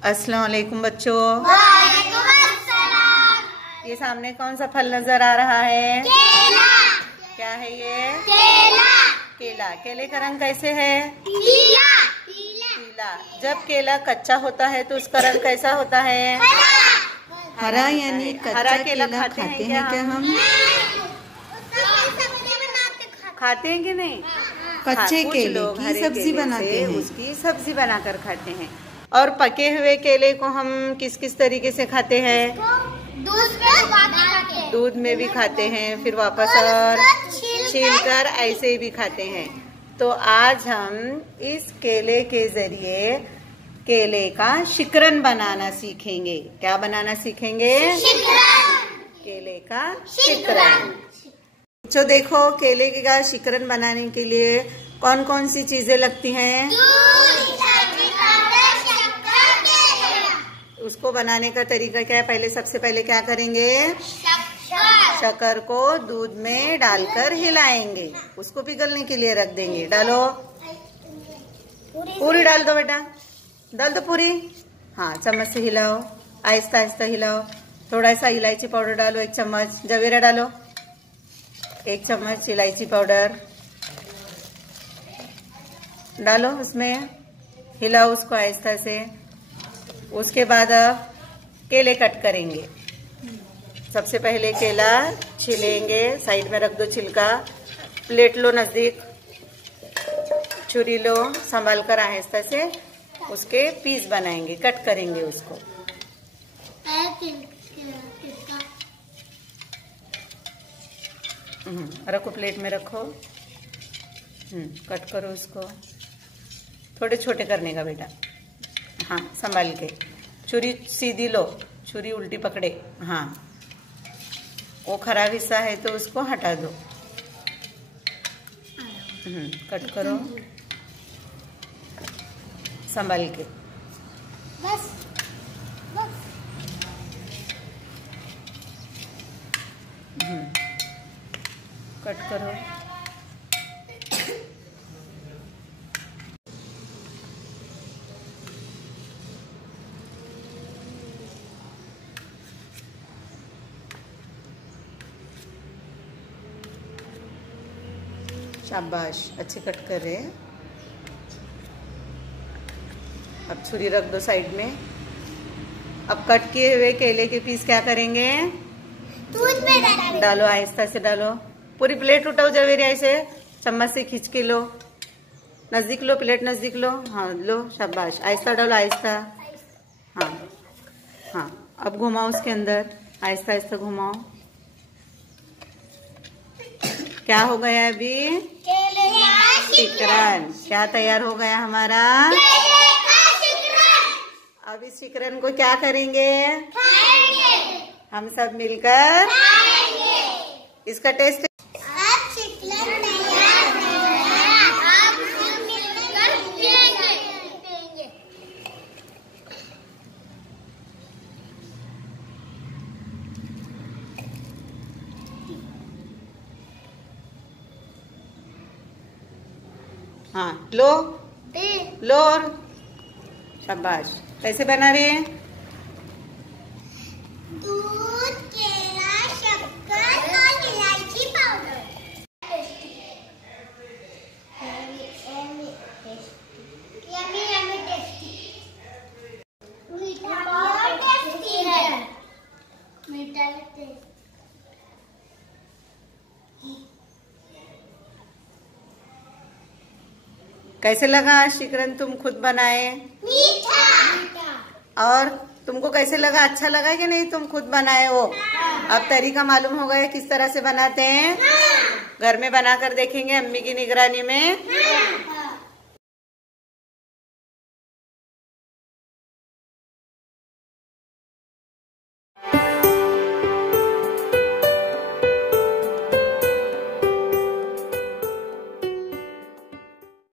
अस्सलाम वालेकुम बच्चों। वालेकुम अस्सलाम। ये सामने कौन सा फल नजर आ रहा है? केला। क्या है ये? केला। केला। केले का रंग कैसे है? पीला। पीला। जब केला कच्चा होता है तो उसका रंग कैसा होता है? हरा यानी हरा कच्चा केला खाते हैं क्या हम? खाते हैं कि नहीं? कच्चे कुछ केले लोग की हरे सब्जी केले बनाते से हैं। उसकी सब्जी बनाकर खाते हैं। और पके हुए केले को हम किस किस तरीके से खाते हैं? दूध में भी खाते हैं, फिर वापस और छीलकर ऐसे भी खाते हैं। तो आज हम इस केले के जरिए केले का शिकरन बनाना सीखेंगे। क्या बनाना सीखेंगे? केले का शिकरन। तो देखो, केले का शिकरन बनाने के लिए कौन कौन सी चीजें लगती हैं? उसको बनाने का तरीका क्या है? पहले सबसे पहले क्या करेंगे? शक्कर को दूध में डालकर हिलाएंगे, उसको पिघलने के लिए रख देंगे। डालो, पूरी डाल दो बेटा, डाल दो पूरी। हाँ, चम्मच से हिलाओ, आहिस्ता आहिस्ता हिलाओ। थोड़ा सा इलायची पाउडर डालो, 1 चम्मच। जवेरा डालो, 1 चम्मच इलायची पाउडर डालो उसमें, हिलाओ उसको आहिस्ता से। उसके बाद अब केले कट करेंगे। सबसे पहले केला छिलेंगे, साइड में रख दो छिलका। प्लेट लो नजदीक, छुरी लो, संभाल कर आहिस्ता से उसके पीस बनाएंगे, कट करेंगे उसको। रखो, प्लेट में रखो। कट करो उसको, थोड़े छोटे करने का बेटा। हाँ, संभाल के। छुरी सीधी लो, छुरी उल्टी पकड़े। हाँ, वो खराब हिस्सा है तो उसको हटा दो। कट करो, संभाल के। बस कट करो। शाबाश, अच्छे कट कर रहे हैं। अब छुरी रख दो साइड में। अब कट किए हुए केले के पीस क्या करेंगे? दूध में डालो, आहिस्ता से डालो। पूरी प्लेट उठाओ जवेरी, ऐसे चम्मच से खींच के लो। नजदीक लो, प्लेट नजदीक लो। हाँ, लो, शाबाश। आहिस्ता डालो, आहिस्ता। हाँ हाँ, अब घुमाओ उसके अंदर, आहिस्ता आहिस्ता घुमाओ। क्या हो गया अभी? केले का शिकरन। क्या तैयार हो गया हमारा? अब इस शिकरन को क्या करेंगे? हम सब मिलकर इसका टेस्ट। हाँ, लो लो, और शाबाश। कैसे बना रहे हैं? दूध, केला, शक्कर और इलायची पाउडर। Yummy tasty. मीठा और टेस्टी है। मीठा टेस्टी। कैसे लगा शिकरन तुम खुद बनाए? मीठा। और तुमको कैसे लगा? अच्छा लगा कि नहीं? तुम खुद बनाए हो। अब तरीका मालूम हो गया किस तरह से बनाते हैं। घर में बनाकर देखेंगे अम्मी की निगरानी में।